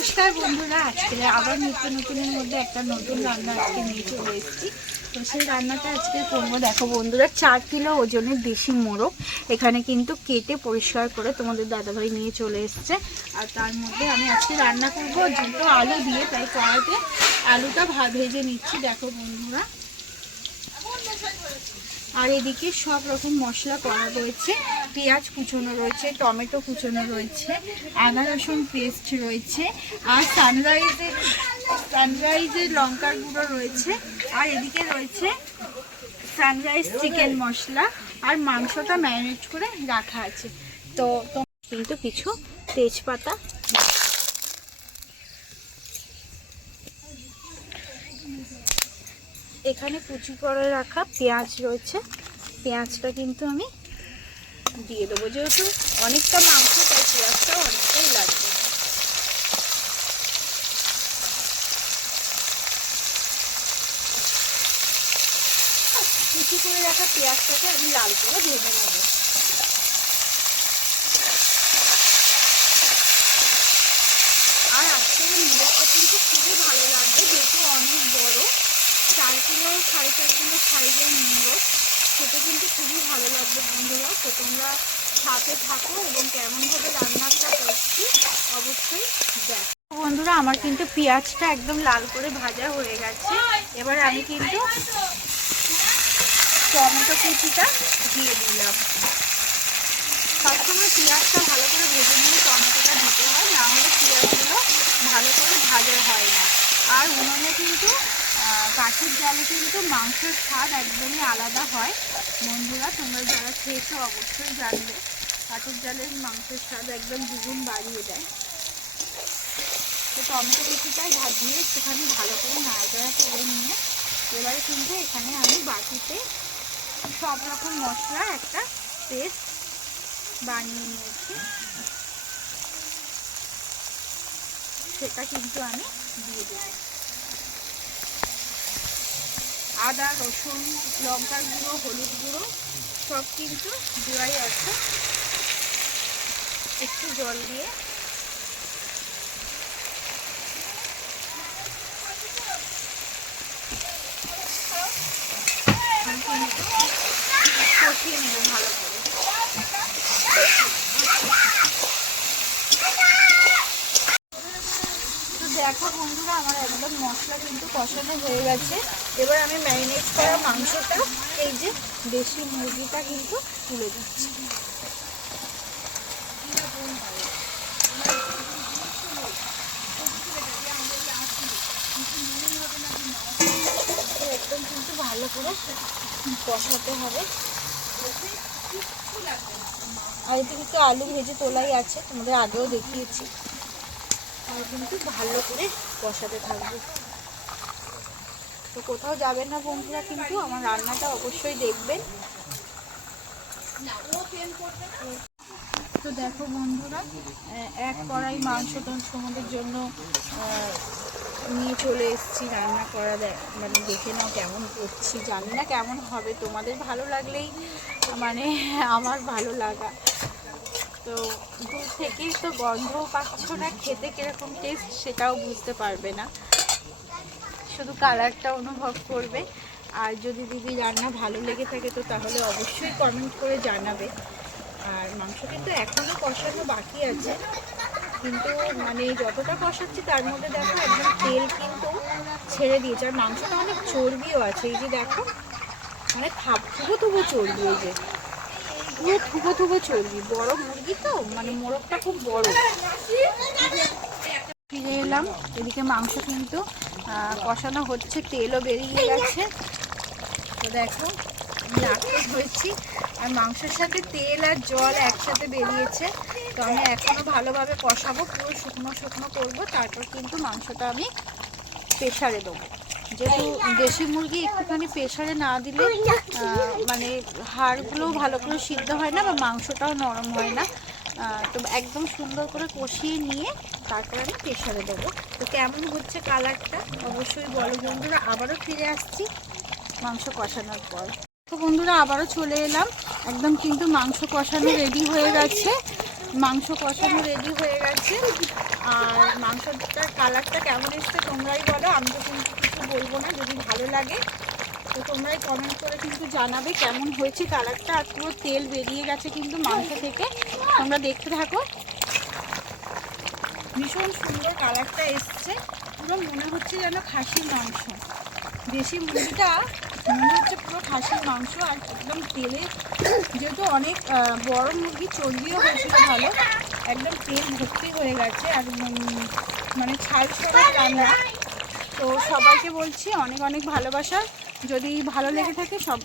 নমস্কার বন্ধুরা, আজকে আবার নতুন নতুনের মধ্যে একটা নতুন রান্না আজকে নিয়ে চলে এসেছি। তো সেই রান্নাটা আজকে করব। দেখো বন্ধুরা, চার কিলো ওজনের দেশি মোরগ। এখানে কিন্তু কেটে পরিষ্কার করে তোমাদের দাদাভাই নিয়ে চলে এসছে। আর তার মধ্যে আমি আজকে রান্না করব দুটো আলু দিয়ে, তাই কড়াতে আলুটা ভেজে নিচ্ছি। দেখো বন্ধুরা। আর এদিকে সব রকম মশলা করা রয়েছে, পেঁয়াজ কুচোনো রয়েছে, টমেটো কুচোনো রয়েছে, আদা, রসুন পেস্ট রয়েছে, আর সানরাইজের সানরাইজের লঙ্কার গুঁড়ো রয়েছে, আর এদিকে রয়েছে সানরাইজ চিকেন মশলা, আর মাংসটা ম্যারিনেট করে রাখা আছে। তো, কিন্তু কিছু তেজপাতা এখানে কুচি করে রাখা পেঁয়াজ রয়েছে। পেঁয়াজটা কিন্তু আমি দিয়ে দেবো যেহেতু অনেকটা মাংস, তাই পেঁয়াজটাও অনেকটাই লাগবে। কুচি করে রাখা পেঁয়াজটাকে আমি লাল করে ভেজে নেব আর আজকের মুরগটা কিন্তু খুবই ভালো লাগবে যেহেতু অনেক বড় সাড়ে চার কিলো সাইজের মোরগ খেতে কিন্তু খুবই ভালো লাগবে বন্ধুরা। তো তোমরা সাথে থাকো এবং কেমনভাবে রান্নাটা করছি, অবশ্যই দেখ। বন্ধুরা, আমার কিন্তু পেঁয়াজটা একদম লাল করে ভাজা হয়ে গেছে। এবার আমি কিন্তু টমেটো কুচিটা দিয়ে দিলাম। সবসময় পেঁয়াজটা ভালো করে ভেজে নিয়ে টমেটোটা দিতে হয়, না হলে পেঁয়াজগুলো ভালো করে ভাজা হয় না। আর উনুনে কিন্তু কাঠের জালে কিন্তু মাংসের স্বাদ একদমই আলাদা হয়। বন্ধুরা, তোমরা যারা খেয়েছো অবশ্যই জানবে। কাঠের জালের মাংসের স্বাদ একদম দ্বিগুণ বাড়িয়ে দেয়। তো টমেটো কুচিটাই ভাজিয়ে একটুখানি ভালো করে নাড়াচাড়া করে নিয়ে এবারে কিন্তু এখানে আমি বাটিতে সব রকম মশলা একটা পেস্ট বানিয়ে নিয়েছি। সেটা কিন্তু আমি দিয়ে দেব আদা রসুন লঙ্কার গুঁড়ো হলুদ গুঁড়ো সব কিন্তু দেওয়াই আছে। একটু জল দিয়ে আমি কিন্তু কষিয়ে নেব ভালো করে তো দেখো বন্ধুরা আমার একদম মশলা কিন্তু কষানো হয়ে গেছে। এবার আমি ম্যারিনেট করা মাংসটা, এই যে দেশি মুরগিটা কিন্তু তুলে দিচ্ছি। একদম কিন্তু ভালো করে কষাতে হবে। আর এতে কিন্তু আলু ভেজে তোলাই আছে, তোমাদের আগেও দেখিয়েছি। আর কিন্তু ভালো করে কষাতে থাকবে। কোথাও যাবেন না বন্ধুরা, কিন্তু আমার রান্নাটা অবশ্যই দেখবেন। তো দেখো বন্ধুরা এক কড়াই মাংস তোমাদের জন্য নিয়ে চলে এসেছি রান্না করা মানে দেখে নাও কেমন করছি। জানি না কেমন হবে, তোমাদের ভালো লাগলেই মানে আমার ভালো লাগা। তো দূর থেকেই তো গন্ধ পাচ্ছ না, খেতে কীরকম টেস্ট সেটাও বুঝতে পারবে না। শুধু কালারটা অনুভব করবে। আর যদি দিদি রান্না ভালো লেগে থাকে, তো তাহলে অবশ্যই কমেন্ট করে জানাবে। আর মাংস কিন্তু এখনও কষানো বাকি আছে। কিন্তু মানে যতটা কষাচ্ছি, তার মধ্যে দেখো একদম তেল কিন্তু ছেড়ে দিয়েছে। আর মাংসটা অনেক চর্বিও আছে। এই যে দেখো মানে থাপ থুবো থুবো চর্বি এই যে। পুরো থুবো থুবো চর্বি। বড় মুরগি তো মানে মোরগটা খুব বড়। ফিরে এলাম। এদিকে মাংস কিন্তু কষানো হচ্ছে, তেলও বেরিয়ে গেছে। তো দেখো নাড়তে হয়েছি আর মাংসের সাথে তেল আর জল একসাথে বেরিয়েছে। তো আমি এখনও ভালোভাবে কষাবো, পুরো শুকনো শুকনো করব, তারপর কিন্তু মাংসটা আমি প্রেশারে দেবো। যেহেতু দেশি মুরগি একটুখানি প্রেশারে না দিলে মানে হাড়গুলো ভালো করে সিদ্ধ হয় না বা মাংসটাও নরম হয় না। তো একদম সুন্দর করে কষিয়ে নিয়ে তারপর আমি প্রেশারে দেবো। তো কেমন হচ্ছে কালারটা? অবশ্যই বলো বন্ধুরা, আবারও ফিরে আসছি মাংস কষানোর পর। তো বন্ধুরা, আবারও চলে এলাম। একদম কিন্তু মাংস কষানো রেডি হয়ে গেছে। মাংস কষানো রেডি হয়ে গেছে। আর মাংসটার কালারটা কেমন এসছে তোমরাই বলো, আমি তো কিন্তু কিছু বলব না, যদি ভালো লাগে। তো তোমরাই কমেন্ট করে কিন্তু জানাবে কেমন হয়েছে কালারটা আর পুরো তেল বেরিয়ে গেছে কিন্তু মাংস থেকে। তোমরা দেখতে থাকো। ভীষণ সুন্দর কালারটা এসছে। পুরো মনে হচ্ছে যেন খাসির মাংস। দেশি মুরগিটা মনে হচ্ছে পুরো খাসির মাংস। আর একদম তেলে যেহেতু অনেক বড় মুরগি চর্বিও হয়েছিল ভালো, একদম তেল ভর্তি হয়ে গেছে। আর মানে ছাল রান্না তো সবাইকে বলছি অনেক অনেক ভালোবাসা। যদি ভালো লেগে থাকে সব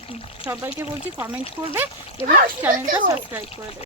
সবাইকে বলছি কমেন্ট করবে এবং চ্যানেলটা সাবস্ক্রাইব করে দেবে